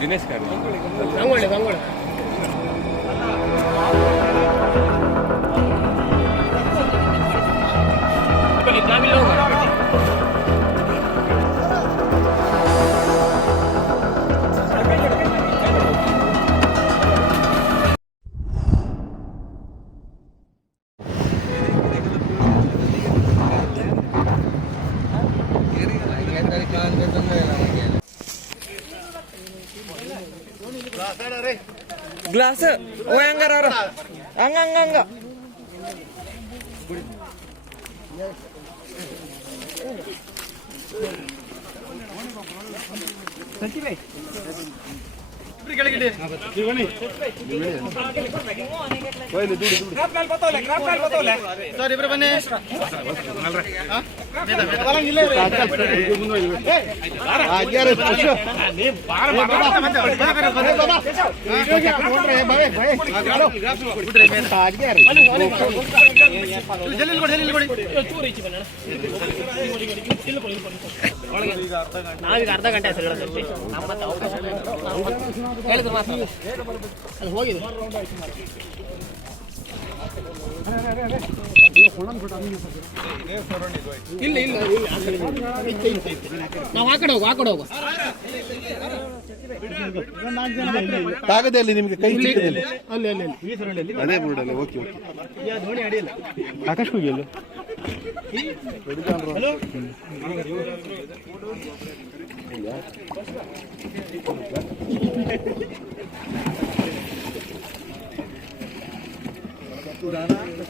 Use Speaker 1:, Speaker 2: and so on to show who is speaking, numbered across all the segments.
Speaker 1: ದಿನೇಶ್ ಕಾರ್
Speaker 2: ಗಂಗೊಳ್ಳಿ ಗಂಗೊಳ್ಳಿ
Speaker 3: ಗ್ಲಾಸ್ ಓ ಹಂಗಾರ ಅವ್ರ ಹಂಗ ಹಂಗ ಹಂಗ
Speaker 2: ನಾವೀಗ ಅರ್ಧ ಗಂಟೆ ಹೇಳಿದ್ರು ಮಾತ್ರ. ಅಲ್ಲಿ ಹೋಗಿದೆ ಇಲ್ಲ ಇಲ್ಲ. ನಾವು ಆ ಕಡೆ ಹೋಗು ಆ ಕಡೆ ಹೋಗು
Speaker 4: ಕಾಗದಲ್ಲಿ ನಿಮಗೆ ಕೈ ಚಿಕ್ಕದಲ್ಲಿ
Speaker 2: ಅಲ್ಲಿ ಅಲ್ಲಿ ಅಲ್ಲಿ.
Speaker 4: ಅದೇ ಬೋರ್ಡ್ ಅಲ್ಲ. ಓಕೆ ಓಕೆ
Speaker 5: ಆಕಾಶ್ ಹೋಗಿಲ್ಲ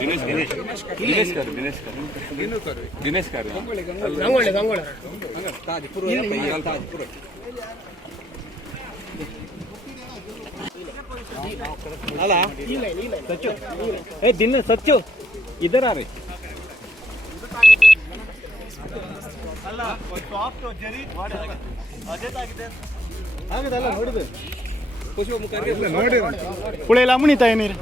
Speaker 1: ದಿನೇಶ್ ದಿನೇಶ್ ದಿನೇಶ್ ದಿನೇಶ್ ಅಲ್ಲ
Speaker 2: ಸಚ್ಚು ಏ
Speaker 5: ದಿನ ಸಚ್ಚು ಇದರ ರೀ ಅಲ್ಲ ಆಗದಲ್ಲ ನೋಡಿದ್ರು ಖುಷಿ ಮುಖ ಕುಳೆಲ್ಲ ನೀರು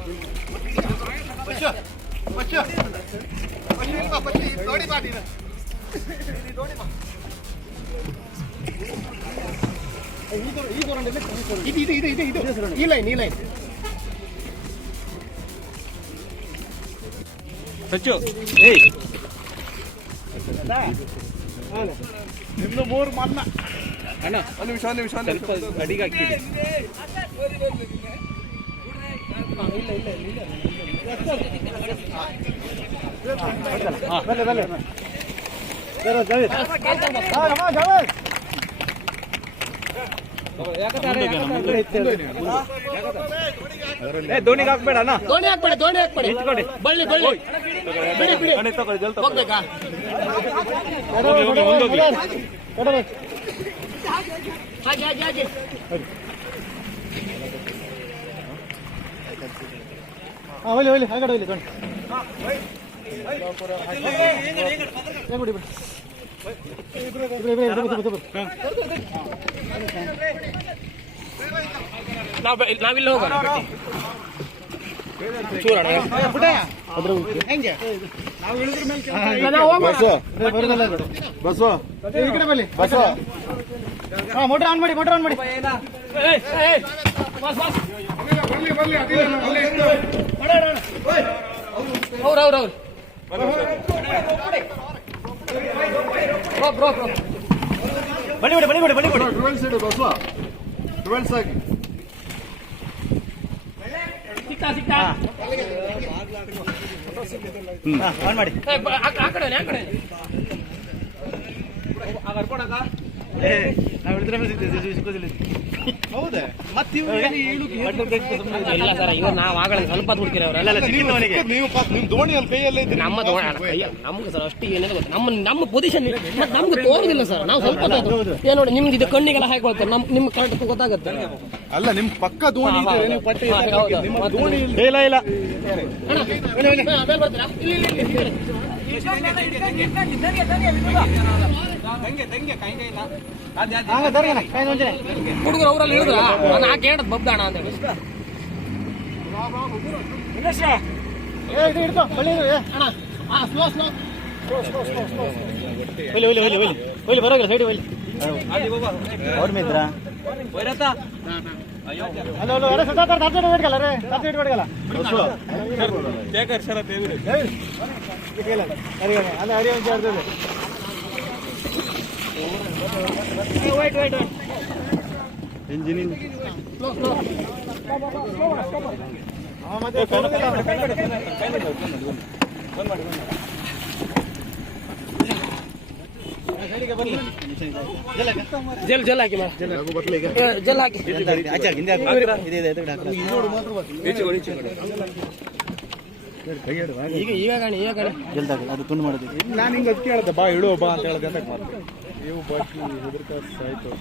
Speaker 2: ಇದು ಇದು ಇದು ಈ ಲೈನ್ ಈ ಲೈನ್
Speaker 5: ಸಚ್ಚು ಏಯ್
Speaker 4: ಇನ್ನು ಮೂರು ಮನ್ನ
Speaker 5: ಅಣ್ಣ
Speaker 4: ಒಂದು ನಿಮಿಷ ಒಂದು ನಿಮಿಷ ಒಂದು ನಿಮಿಷ
Speaker 5: ಸ್ವಲ್ಪ ಅಡಿಗೆ ಹಾಕ್ತೀವಿ ಏ ಧೋನಿಗೆ ಹಾಕ್ಬೇಡ ಅಣ್ಣ
Speaker 2: ದೋಣಿ ಹಾಕ್ಬೇಡಿ ದೋಣಿ ಹಾಕ್ಬೇಡಿ
Speaker 5: ಎತ್ಕೊಡಿ.
Speaker 2: ಬಳ್ಳಿ ಬಳ್ಳಿ ಬಿಡಿ ಬಿಡಿ
Speaker 5: ಅಣ್ಣ ತಗೊಳ್ಳಿ ಜಲ್ದಿ
Speaker 2: ಹೋಗ್ಬೇಕಾ
Speaker 5: ಹೋಗಿ ಹೋಗಿ ಮುಂದೋಗಿ
Speaker 2: ಹಾಗೆ ಹಾಗೆ ಹಾಗೆ
Speaker 5: ಒಲಿ ಒಲಿ ಆಗಡೆ ಒಲಿ ಕಣ್
Speaker 2: ನಾವು ನಾವಿಲ್ಲ ಹೋಗೋಣ ಚೂರಣ ಹೆಂಗೆ ನಾವು ಹೋಗೋಣ
Speaker 4: ಬಸ್ಸು
Speaker 5: ಈ ಕಡೆ ಬಲ್ಲಿ
Speaker 4: ಬಸ್ಸು
Speaker 5: ಹಾ ಮೋಟರ್ ಆನ್ ಮಾಡಿ ಮೋಟರ್ ಆನ್ ಮಾಡಿ
Speaker 2: ಏಯ್, ಏಯ್, ಬಾಸ್, ಬಾಸ್. ಅವ್ರು ಅವ್ರು ಅವ್ರು. ಬನ್ನಿ
Speaker 5: ಬಳಿ ಬಿಡಿ ಬಳಿ ಬಿಡಿ. ಬಳಿ ಬಿಡಿ
Speaker 4: ಟ್ವೆಲ್ಸ್ ಇಡು ಬಸ್ಸು ಟ್ವೆಲ್ಸ್ ಆಗಿ
Speaker 2: ಸಿಕ್ತಾ ಸಿಕ್ತಾ.
Speaker 5: ಆನ್ ಮಾಡಿ.
Speaker 2: ಏ, ಬ- ಆ ಕಡೆ
Speaker 4: ಹೌದಾ ಮತ್ತೆ ಇವ್ರು ಏನು ಹೇಳುಕ್ಕೆ ಏನು
Speaker 2: ಇಲ್ಲ ಸರ್ ಇವ್ರು ನಾವು ಆಗಲ್ಲ ಸ್ವಲ್ಪ ಹುಡುಕಿರಿ ಅವರೆಲ್ಲ
Speaker 4: ನೀವು ನೀವು ನಿಮ್ಮ ದೋಣಿಯಲ್ಲಿ ಕೈಯಲ್ಲೇ ಇದ್ದೀರಿ
Speaker 2: ನಮ್ಮ ದೋಣಿ ಅಯ್ಯ, ನಮ್ಗೆ ಸರ್ ಅಷ್ಟು ಏನಿದೆ ಗೊತ್ತು ನಮ್ಮ ನಮ್ಮ ಪೊಸಿಷನ್ ಮತ್ತೆ ನಮ್ಗೆ ತೋರುದಿಲ್ಲ ಸರ್ ನಾವು ಸ್ವಲ್ಪ. ಏನ್ ನೋಡಿ ನಿಮ್ಗೆ ಇದು ಕಣ್ಣಿಗೆಲ್ಲ ಹಾಕೊಳ್ತಾರೆ ನಮ್ ನಿಮ್ಗೆ ಕರೆಕ್ಟ್ ಗೊತ್ತಾಗುತ್ತೆ
Speaker 4: ಅಲ್ಲ ನಿಮ್ ಪಕ್ಕ ದೋಣಿ ಇದೆ ನೀವು ಪಟ್ಟೆ?
Speaker 5: ಇಲ್ಲಿ, ಇಲ್ಲಿ,
Speaker 2: ಇಲ್ಲಿ, ಇಲ್ಲಿ. ಹುಡುಗರು ಅವರಲ್ಲಿ ಹಿಡಿದ್ರ ನಾನು ಆ ಹೇಳದ್ ಬಬ್ದಾಣ ಅಂತ ಹೇಳಿ
Speaker 5: ಬರೋಗಿಲ್ಲ ಸೈಡ್ ಒಲಿ ಅವ್ರ ಮಿತ್ರ ಅಲ್ಲ ಅಲ್ಲ ಅರೆ ಸದಾ ತರ ತಾತ ಇಟ್ಕೊಲ್ಲ ರೇ ತಾತ ಇಟ್ಕೊಲ್ಲ ಅಲ್ಲ ಹರಿ ಒಂದು ಅರ್ಧದೆ white white white engineer
Speaker 2: slow slow
Speaker 5: ಮತ್ತೆ
Speaker 2: ಜಲ್ ಜಲ್ ಹಾಕಿ ಜಲ್ ಹಾಕಿ. ಈಗ ಈಗ ಕಾಣಿ ಈಗ ಕಾಣಿ.
Speaker 5: ಅದು ತುಂಡು ಮಾಡೋದು.
Speaker 4: ನಾನು ಹಿಂಗೆ ಅದಕ್ಕೆ ಹೇಳ್ದೆ ಬಾ ಇಳು ಬಾ ಅಂತ ಹೇಳ್ದೆ ಅಂತ ನೀವು ಬಾಕಿ ಹೆದರ್ಕ ಆಯ್ತು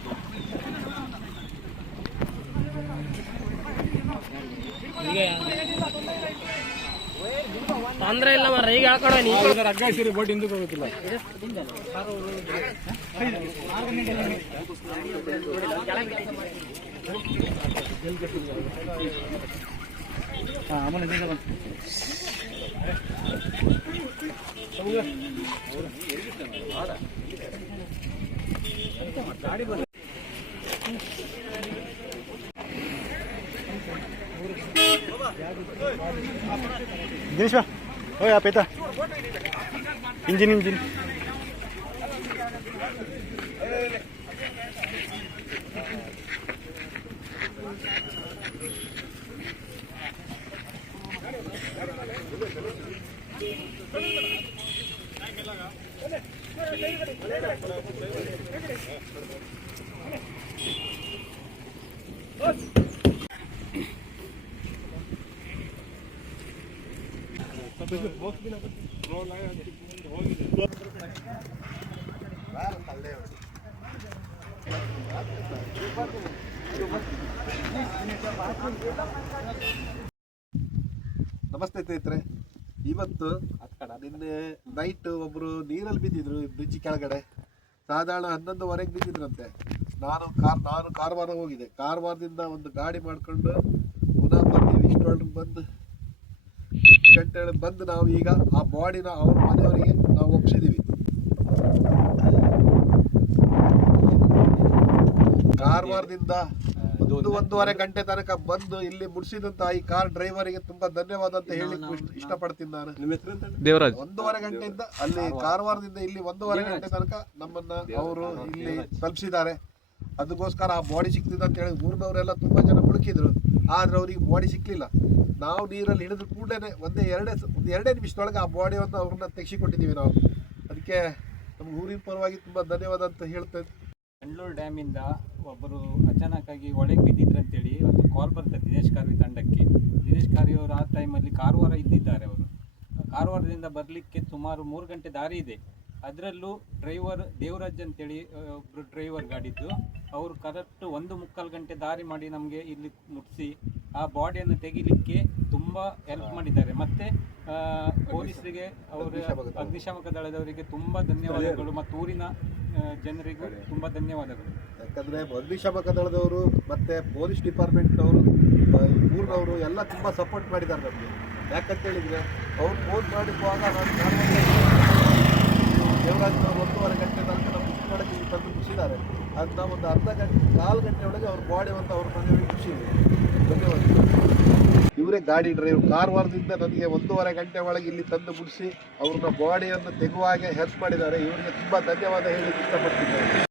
Speaker 2: ಈಗ ತೊಂದ್ರೆ ಇಲ್ಲ ಮಾರ ಈಗ ಹೇಳ್ಕೊಡೋ ನೀವು
Speaker 4: ಅಗ್ಗ ಸೀರೆ ಬೋಟ್ ಹಿಂದಕ್ಕೆ ಹೋಗುತ್ತಿಲ್ಲ
Speaker 5: ಗಿರೀಶ್ವಾ ಬಂತು ದಿನೇಶ್ ಬಾ ಓಯ್ ಆ ಪೇತ
Speaker 6: ನಮಸ್ತೆ ಸ್ನೇಹಿತರೆ. ಇವತ್ತು ನಿನ್ನೆ ನೈಟ್ ಒಬ್ರು ನೀರಲ್ಲಿ ಬಿದ್ದಿದ್ರು ಬ್ರಿಡ್ಜ್ ಕೆಳಗಡೆ. ಸಾಧಾರಣ ಹನ್ನೊಂದುವರೆಗೆ ಬಿದ್ದಿದ್ರಂತೆ. ನಾನು ಕಾರ್ ನಾನು ಕಾರವಾರ ಹೋಗಿದೆ ಕಾರವಾರದಿಂದ ಒಂದು ಗಾಡಿ ಮಾಡ್ಕೊಂಡು ಪುನಃ ಬಂದು ಇಷ್ಟೊಳಗೆ ಬಂದು ಗಂಟೆ ಬಂದು ನಾವು ಈಗ ಆ ಬಾಡಿನ ಅವ್ರ ಮನೆಯವರಿಗೆ ನಾವು ಒಪ್ಸಿದ್ದೀವಿ ಕಾರವಾರದಿಂದ ಒಂದು ಒಂದೂವರೆ ಗಂಟೆ ತನಕ ಬಂದು ಇಲ್ಲಿ ಮುಡಿಸಿದಂತ ಈ ಕಾರ್ ಡ್ರೈವರಿಗೆ ತುಂಬಾ ಧನ್ಯವಾದ ಅಂತ ಹೇಳಿ ಇಷ್ಟಪಡ್ತೀನಿ ನಾನು.
Speaker 1: ದೇವರಾಜ್.
Speaker 6: ಒಂದೂವರೆ ಗಂಟೆಯಿಂದ ಅಲ್ಲಿ ಕಾರವಾರದಿಂದ ಇಲ್ಲಿ ಒಂದೂವರೆ ಗಂಟೆ ತನಕ ನಮ್ಮನ್ನ ಅವರು ಇಲ್ಲಿ ತಲುಪಿಸಿದ್ದಾರೆ. ಅದಕ್ಕೋಸ್ಕರ ಆ ಬಾಡಿ ಸಿಕ್ತಿದೆ ಅಂತ ಹೇಳಿ ಊರಿನವರೆಲ್ಲ ತುಂಬಾ ಜನ ಹುಡುಕಿದ್ರು. ಆದ್ರೆ ಅವ್ರಿಗೆ ಬಾಡಿ ಸಿಕ್ಲಿಲ್ಲ. ನಾವು ನೀರಲ್ಲಿ ಇಳಿದ ಕೂಡಲೇ ಒಂದೇ ಎರಡೇ ಒಂದು ಎರಡೇ ನಿಮಿಷದೊಳಗೆ ಆ ಬಾಡಿಯನ್ನು ಅವ್ರನ್ನ ತೆಗೆಸಿಕೊಟ್ಟಿದ್ದೀವಿ ನಾವು. ಅದಕ್ಕೆ ನಮ್ಮ ಊರಿನ ಪರವಾಗಿ ತುಂಬ ಧನ್ಯವಾದ ಅಂತ ಹೇಳ್ತೇನೆ
Speaker 7: ಬೆಂಗಳೂರು ಡ್ಯಾಮಿಂದ ಒಬ್ಬರು ಅಚಾನಕ್ಕಾಗಿ ಒಳಗೆ ಬಿದ್ದಿದ್ರಂತೇಳಿ ಒಂದು ಕಾಲ್ ಬರ್ತದೆ ದಿನೇಶ್ ಕಾರ್ವಿ ತಂಡಕ್ಕೆ. ದಿನೇಶ್ ಕಾರ್ವಿ ಅವರು ಆ ಟೈಮಲ್ಲಿ ಕಾರವಾರ ಇದ್ದಿದ್ದಾರೆ ಅವರು. ಕಾರವಾರದಿಂದ ಬರಲಿಕ್ಕೆ ಸುಮಾರು ಮೂರು ಗಂಟೆ ದಾರಿ ಇದೆ. ಅದರಲ್ಲೂ ಡ್ರೈವರ್ ದೇವರಾಜ್ ಅಂತೇಳಿ ಒಬ್ಬರು ಡ್ರೈವರ್ ಗಾಡಿದ್ದು. ಅವರು ಕರೆಕ್ಟ್ ಒಂದು ಮುಕ್ಕಾಲು ಗಂಟೆ ದಾರಿ ಮಾಡಿ ನಮಗೆ ಇಲ್ಲಿ ಮುಟ್ಟಿಸಿ ಆ ಬಾಡಿಯನ್ನು ತೆಗಿಲಿಕ್ಕೆ ತುಂಬ ಹೆಲ್ಪ್ ಮಾಡಿದ್ದಾರೆ. ಮತ್ತೆ ಪೊಲೀಸರಿಗೆ ಅವರ ಅಗ್ನಿಶಾಮಕ ದಳದವರಿಗೆ ತುಂಬ ಧನ್ಯವಾದಗಳು. ಮತ್ತು ಊರಿನ ಜನರಿಗೂ ತುಂಬ ಧನ್ಯವಾದಗಳು.
Speaker 6: ಯಾಕಂದರೆ ಅಗ್ನಿಶಾಮಕ ದಳದವರು ಮತ್ತು ಪೊಲೀಸ್ ಡಿಪಾರ್ಟ್ಮೆಂಟ್ ಅವರು ಊರಿನವರು ಎಲ್ಲ ತುಂಬ ಸಪೋರ್ಟ್ ಮಾಡಿದ್ದಾರೆ ನಮಗೆ. ಯಾಕಂತ ಹೇಳಿದ್ರೆ ಅವ್ರು ಫೋನ್ ಮಾಡಿರುವಾಗ ನಾನು ದೇವರಾಜ್ನವರು ಒಂದೂವರೆ ಗಂಟೆ ತನಕ ನಮ್ಮ ಮುಚ್ಚಿನೊಳಗೆ ಇಲ್ಲಿ ತಂದು ಮುಗಿಸಿದ್ದಾರೆ. ಅಂತ ಒಂದು ಅರ್ಧ ಗಂಟೆ, ಕಾಲು ಗಂಟೆ ಒಳಗೆ ಅವ್ರ ಬಾಡಿ ಅಂತ ಅವ್ರ ಮನೆಯವರಿಗೆ ಖುಷಿ ಧನ್ಯವಾದ ಇವರೇ ಗಾಡಿ ಡ್ರೈವರ್ ಕಾರವಾರದಿಂದ ನನಗೆ ಒಂದೂವರೆ ಗಂಟೆ ಒಳಗೆ ಇಲ್ಲಿ ತಂದು ಮುಗಿಸಿ ಅವ್ರನ್ನ ಬಾಡಿಯನ್ನು ತೆಗುವಾಗೆ ಹೆಲ್ಪ್ ಮಾಡಿದ್ದಾರೆ. ಇವರಿಗೆ ತುಂಬ ಧನ್ಯವಾದ ಹೇಳಿ ಇಷ್ಟಪಡ್ತಿದ್ದಾರೆ